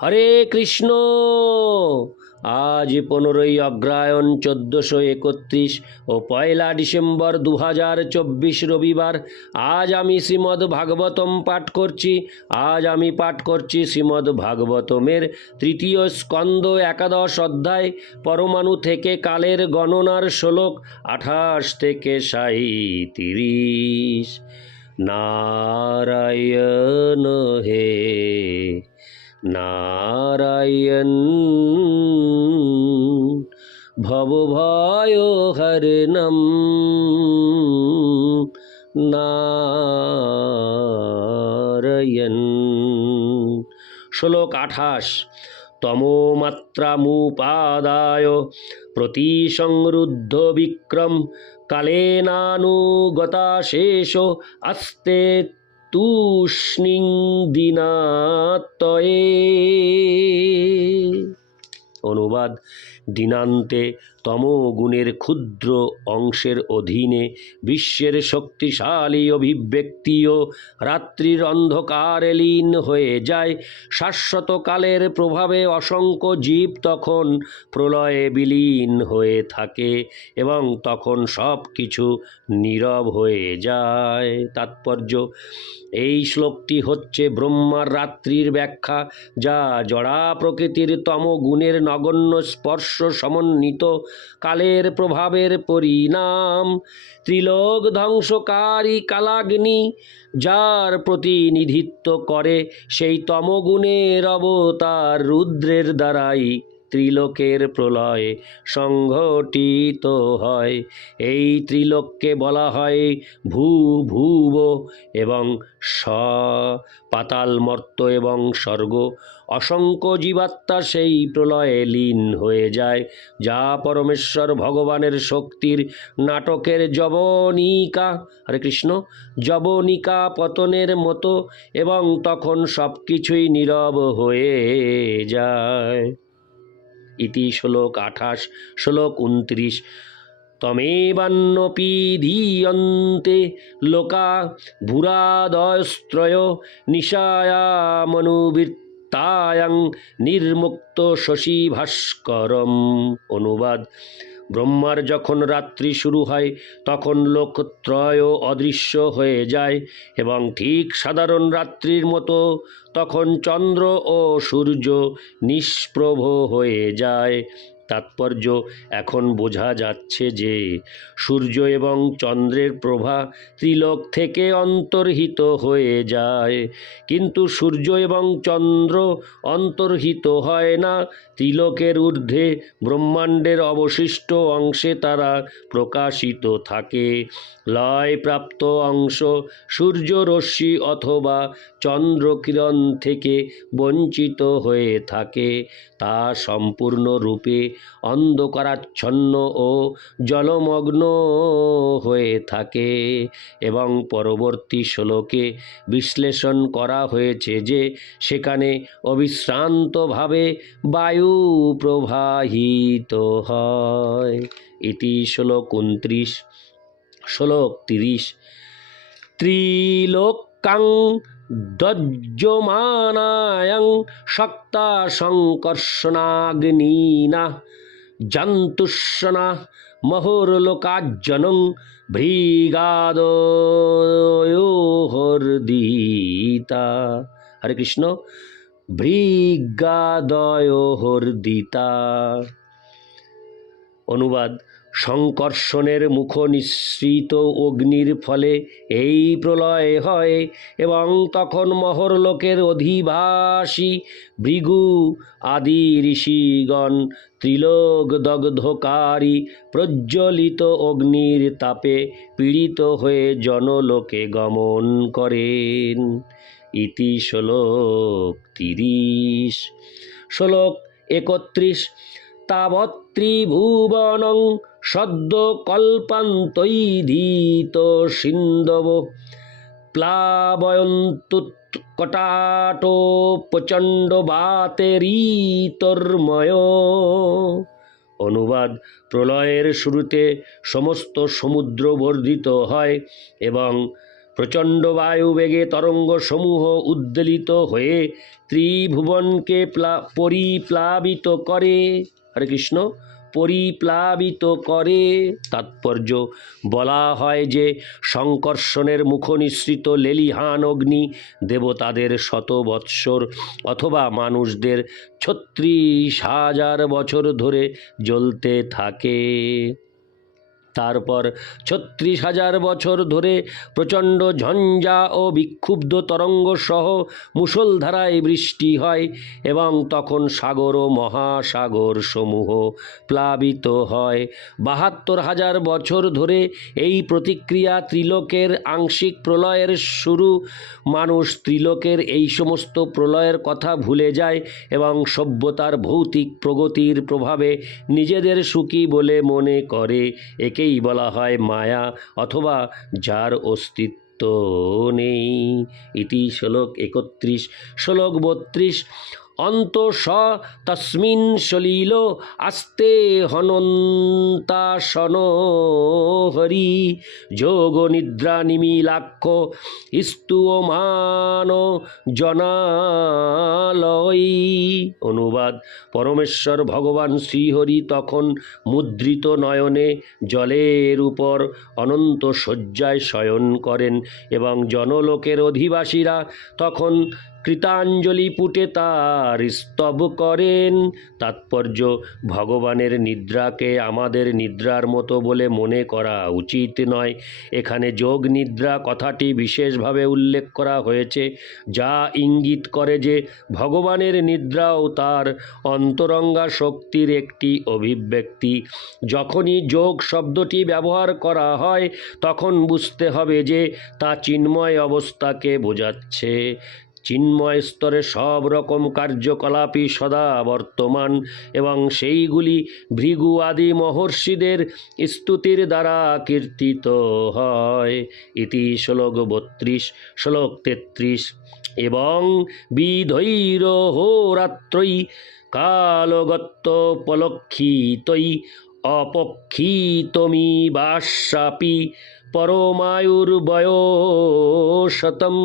হরে কৃষ্ণ। আজ পনেরোই অগ্রায়ণ চোদ্দোশো একত্রিশ ও পয়লা ডিসেম্বর দু হাজার চব্বিশ রবিবার। আজ আমি শ্রীমদ্ ভাগবতম পাঠ করছি। আজ আমি পাঠ করছি শ্রীমদ্ ভাগবতমের তৃতীয় স্কন্দ একাদশ অধ্যায়, পরমাণু থেকে কালের গণনার শ্লোক আঠাশ থেকে সাঁইত্রিশ নারায়ণ হে নারায়ণ। ভবভয় হরণম নারায়ণ। শ্লোক আঠাশ। তমোমাত্রামুপাদায় প্রতিসংরুদ্ধ বিক্রম কালেনানুগতাশেষ আস্তে তূষ্ণিং দিনাত্তয়ে। অনুবাদ দিনান্তে তমগুণের ক্ষুদ্র অংশের অধীনে বিশ্বের শক্তিশালী অভিব্যক্তিও রাত্রির অন্ধকারে লীন হয়ে যায়। শাশ্বতকালের প্রভাবে অসংখ্য জীব তখন প্রলয়ে বিলীন হয়ে থাকে এবং তখন সব কিছু নীরব হয়ে যায়। তাৎপর্য, এই শ্লোকটি হচ্ছে ব্রহ্মার রাত্রির ব্যাখ্যা, যা জড়া প্রকৃতির তম গুণের নগণ্য স্পর্শ সমন্বিত কালের প্রভাবের পরিণাম। ত্রিলোক ধ্বংসকারী কালাগ্নি যার প্রতিনিধিত্ব করে সেই তমগুণের অবতার রুদ্রের দ্বারাই। ত্রিলোকের প্রলয় সংঘটিত হয়। এই ত্রিলোককে বলা হয় ভূ ভুব এবং স পাতাল মর্ত এবং স্বর্গ। অসংখ্য জীবাত্মা সেই প্রলয়ে লীন হয়ে যায়, যা পরমেশ্বর ভগবানের শক্তির নাটকের জবনিকা। হরে কৃষ্ণ, জবনিকা পতনের মতো এবং তখন সব কিছুই নীরব হয়ে যায়। ইতি শ্লোক আঠাশ শ্লোক উনত্রিশ। তমেবান্নপি ধীয়ন্তে লোকা ভূরাদয়স্ত্রয় নিশায়ামনুবৃত্তায়াং নির্মুক্ত শশী ভাস্করম। অনুবাদ। ব্রহ্মার যখন রাত্রি শুরু হয়, তখন লোকত্রয় অদৃশ্য হয়ে যায় এবং ঠিক সাধারণ রাত্রির মতো তখন চন্দ্র ও সূর্য নিষ্প্রভ হয়ে যায়। তাৎপর্য এখন বোঝা যাচ্ছে যে সূর্য এবং চন্দ্রের প্রভা ত্রিলোক থেকে অন্তর্হিত হয়ে যায়। কিন্তু সূর্য এবং চন্দ্র অন্তর্হিত হয় না। ত্রিলোকের ঊর্ধ্বে ব্রহ্মাণ্ডের অবশিষ্ট অংশে তারা প্রকাশিত থাকে। লয়প্রাপ্ত অংশ সূর্য রশ্মি অথবা চন্দ্রকিরণ থেকে বঞ্চিত হয়ে থাকে। তা সম্পূর্ণরূপে অন্ধকারাচ্ছন্ন ও জলমগ্ন হয়ে থাকে এবং পরবর্তী শ্লোকে বিশ্লেষণ করা হয়েছে যে সেখানে অবিশ্রান্তভাবে বায়ু প্রবাহিত হয়। ইতি শ্লোক উনত্রিশ, শ্লোক তিরিশ, ত্রিলোকাং দজ্জমানায়ং শক্তা সংকর্ষণাগ্নিনা জন্তুষণা মহোরলোকাজ্জনং ভৃগাদয়োহর্দিতা। হরে কৃষ্ণ। ভৃগাদয়োহর্দিতা। অনুবাদ। সংকর্ষণের মুখ নিঃসৃত অগ্নির ফলে এই প্রলয় হয় এবং তখন মহরলোকের অধিবাসী ভৃগু, আদি ঋষিগণ, ত্রিলোক দগ্ধকারী, প্রজ্বলিত অগ্নির তাপে পীড়িত হয়ে জনলোকে গমন করেন। ইতি শ্লোক তিরিশ। শ্লোক একত্রিশ। তাবৎ ত্রিভুবনং সদ্য কল্পান্তৈধীত সিন্ধব প্লাবয়ন্তুৎকটাট প্রচণ্ড অনুবাদ প্রলয়ের শুরুতে সমস্ত সমুদ্র বর্ধিত হয় এবং প্রচণ্ড বায়ুবেগে তরঙ্গসমূহ উদ্বেলিত হয়ে ত্রিভুবনকে প্লা, পরিপ্লাবিত করে। হরে কৃষ্ণ। পরিপ্লাবিত করে। তাৎপর্য বলা হয় যে, সংকর্ষণের মুখনিসৃত লেলিহান অগ্নি দেবতাদের শত বৎসর অথবা মানুষদের ছত্রিশ হাজার বছর ধরে জ্বলতে থাকে। তারপর ছত্রিশ হাজার বছর ধরে প্রচণ্ড ঝঞ্ঝা ও বিক্ষুব্ধ তরঙ্গ সহ মুষলধারায় বৃষ্টি হয় এবং তখন সাগর ও মহাসাগর সমূহ প্লাবিত হয়। বাহাত্তর হাজার বছর ধরে এই প্রতিক্রিয়া ত্রিলোকের আংশিক প্রলয়ের শুরু। মানুষ ত্রিলোকের এই সমস্ত প্রলয়ের কথা ভুলে যায় এবং সভ্যতার ভৌতিক প্রগতির প্রভাবে নিজেদের সুখী বলে মনে করে। একেই বলা হয় মায়া অথবা যার অস্তিত্ব নেই। ইতি শ্লোক একত্রিশ শ্লোক বত্রিশ অন্ত স তস্মিন সলিল আস্তে হনন্তাসন হরি। যোগ নিদ্রা নিমিলাক্ষ স্তুয়মান জনালয়। অনুবাদ, পরমেশ্বর ভগবান শ্রীহরি তখন মুদ্রিত নয়নে জলের উপর অনন্ত শয্যায় শয়ন করেন এবং জনলোকের অধিবাসীরা তখন কৃতাঞ্জলি পুটে তার স্তব করেন। তাৎপর্য, ভগবানের নিদ্রাকে আমাদের নিদ্রার মতো বলে মনে করা উচিত নয়। এখানে যোগ নিদ্রা কথাটি বিশেষভাবে উল্লেখ করা হয়েছে, যা ইঙ্গিত করে যে ভগবানের নিদ্রাও তার অন্তরঙ্গা শক্তির একটি অভিব্যক্তি। যখনই যোগ শব্দটি ব্যবহার করা হয়, তখন বুঝতে হবে যে তা চিন্ময় অবস্থাকে বোঝাচ্ছে। চিন্ময় স্তরে সব রকম কার্যকলাপই সদা বর্তমান এবং সেইগুলি ভৃগু আদি মহর্ষিদের স্তুতির দ্বারা কীর্তিত হয়। ইতি শ্লোক বত্রিশ, শ্লোক তেত্রিশ। এবং বিধৈর হোরাত্রই কালগত্ত পলক্ষিতই অপক্ষিতমি বাসাপি পরমায়ুর্বয়শতম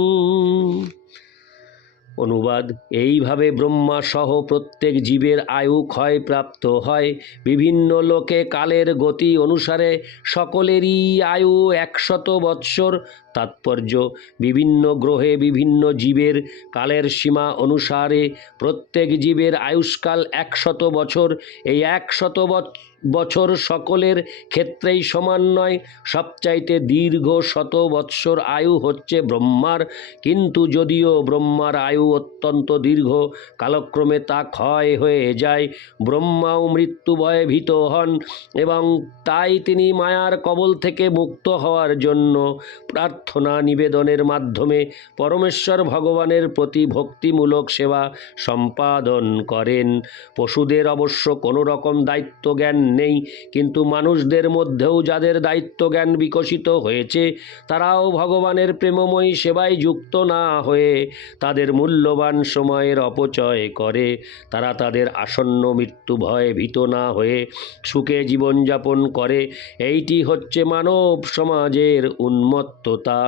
অনুবাদ, এইভাবে ব্রহ্মা সহ প্রত্যেক জীবের আয়ু ক্ষয় প্রাপ্ত হয়। বিভিন্ন লোকে কালের গতি অনুসারে সকলেরই আয়ু একশত বৎসর। তাৎপর্য, বিভিন্ন গ্রহে বিভিন্ন জীবের কালের সীমা অনুসারে প্রত্যেক জীবের আয়ুষ্কাল একশত বছর। এই একশত বৎ- বছর সকলের ক্ষেত্রেই সমান নয়। সবচাইতে দীর্ঘ শত বৎসর আয়ু হচ্ছে ব্রহ্মার। কিন্তু যদিও ব্রহ্মার আয়ু অত্যন্ত দীর্ঘ, কালক্রমে তা ক্ষয় হয়ে যায়। ব্রহ্মাও মৃত্যু ভয়ে ভীত হন এবং তাই তিনি মায়ার কবল থেকে মুক্ত হওয়ার জন্য প্রার্থনা নিবেদনের মাধ্যমে পরমেশ্বর ভগবানের প্রতি ভক্তিমূলক সেবা সম্পাদন করেন। পশুদের অবশ্য কোনো রকম দায়িত্ব জ্ঞান নেই। কিন্তু মানুষদের মধ্যেও যাদের দায়িত্ব জ্ঞান বিকশিত হয়েছে, তারাও ভগবানের প্রেমময়ী সেবায় যুক্ত না হয়ে তাদের মূল্যবান সময়ের অপচয় করে। তারা তাদের আসন্ন মৃত্যু ভয়ে ভীত না হয়ে সুখে জীবনযাপন করে। এইটি হচ্ছে মানব সমাজের উন্মত্ততা।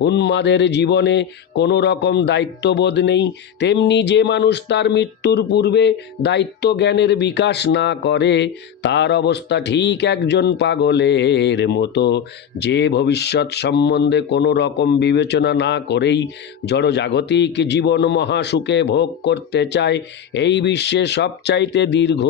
উন্মাদের জীবনে কোনো রকম দায়িত্ববোধ নেই। তেমনি যে মানুষ তার মৃত্যুর পূর্বে দায়িত্ব জ্ঞানের বিকাশ না করে, তার অবস্থা ঠিক একজন পাগলের মতো। যে ভবিষ্যৎ সম্বন্ধে কোনো রকম বিবেচনা না করেই জড়জাগতিক জীবন মহাসুখে ভোগ করতে চায়, এই বিশ্বে সবচাইতে দীর্ঘ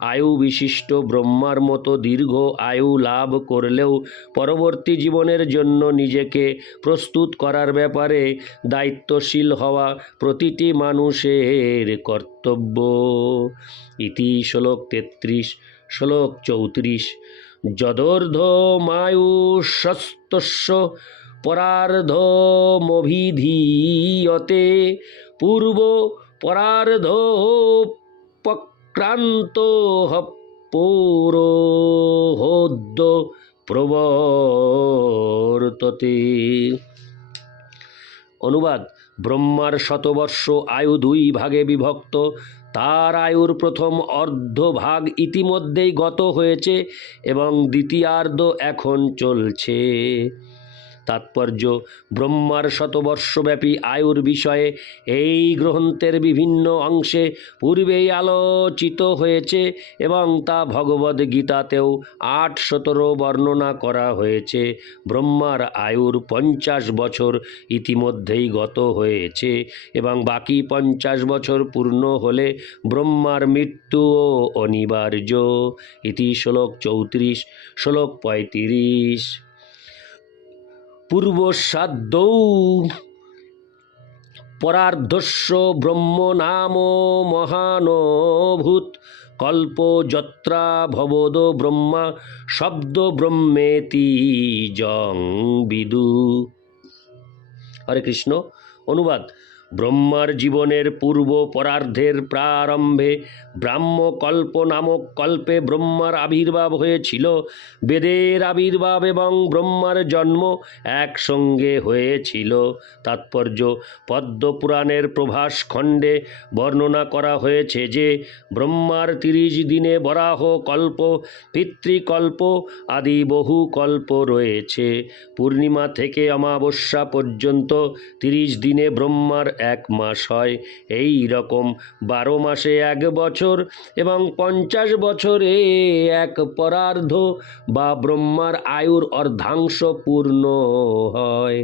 আয়ু বিশিষ্ট ব্রহ্মার মতো দীর্ঘ আয়ু লাভ করলেও পরবর্তী জীবনের জন্য নিজেকে প্রস্তুত করার ব্যাপারে দায়িত্বশীল হওয়া প্রতিটি মানুষের কর্তব্য। ইতি শ্লোক তেত্রিশ। শ্লোক চৌত্রিশ। যদর্ধ মায়ুষস্তস্য পরার্ধমভিধীয়তে পূর্ব পরার্ধ পক্রান্ত পৌরোহদ্য প্রবর্ততে। অনুবাদ, ব্রহ্মার শতবর্ষ আয়ু দুই ভাগে বিভক্ত। তার আয়ুর প্রথম অর্ধভাগ ইতিমধ্যেই গত হয়েছে এবং দ্বিতীয়ার্ধ এখন চলছে। তাৎপর্য ব্রহ্মার শতবর্ষব্যাপী আয়ুর বিষয়ে এই গ্রন্থের বিভিন্ন অংশে পূর্বেই আলোচিত হয়েছে এবং তা ভগবদ গীতাতেও আট সতেরো বর্ণনা করা হয়েছে। ব্রহ্মার আয়ুর পঞ্চাশ বছর ইতিমধ্যেই গত হয়েছে এবং বাকি পঞ্চাশ বছর পূর্ণ হলে ব্রহ্মার মৃত্যুও অনিবার্য। ইতি শ্লোক চৌত্রিশ, শ্লোক পঁয়ত্রিশ। পূর্বসাদ্যৌ পরার্ধস্য ব্রহ্ম নাম মহানভূত কল্প যত্রা ভবদ ব্রহ্মা শব্দ ব্রহ্মেতি জং বিদু। হরে কৃষ্ণ, অনুবাদ। ব্রহ্মার জীবনের পূর্ব পরার্ধের প্রারম্ভে ব্রাহ্মকল্প নামক কল্পে ব্রহ্মার আবির্ভাব হয়েছিল। বেদের আবির্ভাব এবং ব্রহ্মার জন্ম একসঙ্গে হয়েছিল। তাৎপর্য, পদ্মপুরাণের প্রভাস খণ্ডে বর্ণনা করা হয়েছে যে, ব্রহ্মার তিরিশ দিনে বরাহ কল্প, পিতৃকল্প আদি বহু কল্প রয়েছে। পূর্ণিমা থেকে অমাবস্যা পর্যন্ত তিরিশ দিনে ব্রহ্মার এক মাস হয়। এই রকম বারো মাসে এক বছর এবং পঞ্চাশ বছরে এক পরার্ধ বা ব্রহ্মার আয়ুর অর্ধাংশ পূর্ণ হয়।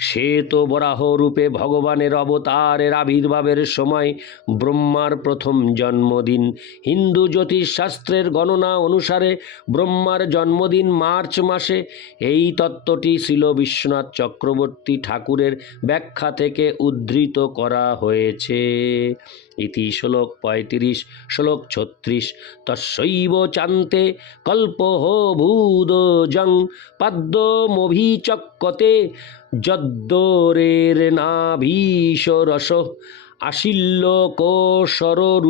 সে তো বরাহ রূপে ভগবানের অবতারের আবির্ভাবের সময় ব্রহ্মার প্রথম জন্মদিন। হিন্দু জ্যোতিষশাস্ত্রের গণনা অনুসারে ব্রহ্মার জন্মদিন মার্চ মাসে। এই তত্ত্বটি ছিল বিশ্বনাথ চক্রবর্তী ঠাকুরের ব্যাখ্যা থেকে উদ্ধৃত করা হয়েছে। ইতি শ্লোক পঁয়ত্রিশ, শ্লোক ছত্রিশ। তস্যৈব চান্তে কল্পহ ভূদজং পাদ্যমভিচক্কতে যদ্দোরের নাভীশরস আশিল্য কোশরূহম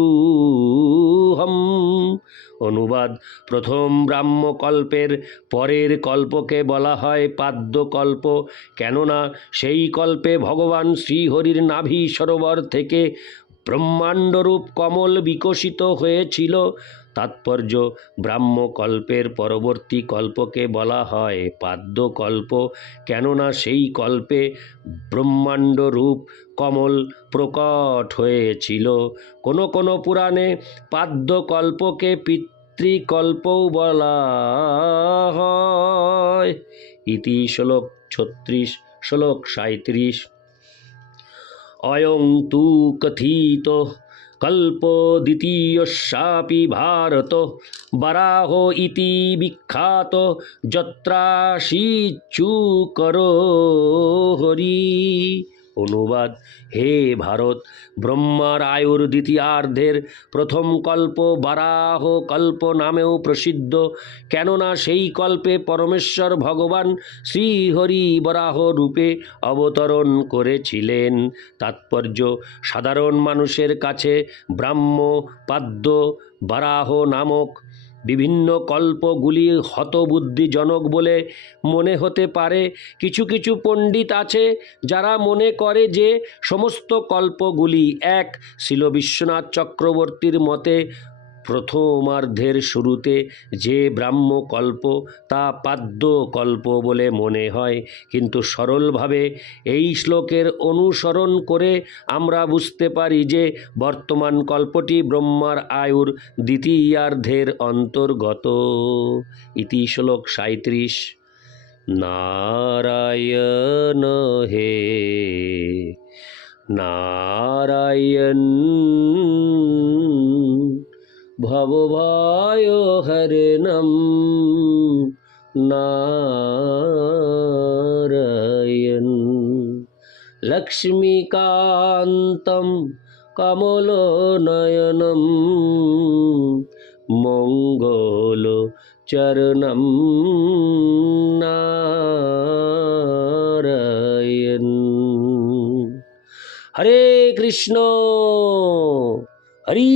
অনুবাদ, প্রথম ব্রাহ্মকল্পের পরের কল্পকে বলা হয় পাদ্যকল্প। কেননা সেই কল্পে ভগবান শ্রীহরির নাভি সরোবর থেকে ব্রহ্মাণ্ডরূপ কমল বিকশিত হয়েছিল। তাৎপর্য ব্রাহ্মকল্পের পরবর্তী কল্পকে বলা হয় পাদ্যকল্প। কেননা সেই কল্পে ব্রহ্মাণ্ডরূপ কমল প্রকট হয়েছিল। কোনো কোনো পুরাণে পাদ্যকল্পকে পিতৃকল্পও বলা হয়। ইতি শ্লোক ছত্রিশ, শ্লোক সাঁত্রিশ অয়ং তু কথিত কল্প দ্বিতীয়শাপি ভারত বরাহ ইতি বিখ্যাত যত্রাশিচুকরো হরি অনুবাদ। হে ভারত ব্রহ্মার আয়ুর দ্বিতীয়ার্ধের প্রথম কল্প বারাহ কল্প নামেও প্রসিদ্ধ। কেননা সেই কল্পে পরমেশ্বর ভগবান শ্রীহরি বরাহ রূপে অবতরণ করেছিলেন। তাৎপর্য, সাধারণ মানুষের কাছে ব্রাহ্ম পাদ্য বারাহ নামক বিভিন্ন কল্পগুলি হতবুদ্ধিজনক বলে মনে হতে পারে। কিছু কিছু পণ্ডিত আছে যারা মনে করে যে সমস্ত কল্পগুলি এক। শিল বিশ্বনাথ চক্রবর্তীর মতে প্রথমার্ধের শুরুতে যে ব্রাহ্মকল্প, তা পাদ্যকল্প বলে মনে হয়। কিন্তু সরলভাবে এই শ্লোকের অনুসরণ করে আমরা বুঝতে পারি যে বর্তমান কল্পটি ব্রহ্মার আয়ুর দ্বিতীয়ার্ধের অন্তর্গত। ইতি শ্লোক সাঁত্রিশ নারায়ণ হে, নারায়ণ। ভবভয় হরণম নারায়ণ লক্ষ্মীকান্তম কমলনয়নম মঙ্গল চরণম নারায়ণ হরে কৃষ্ণ হরি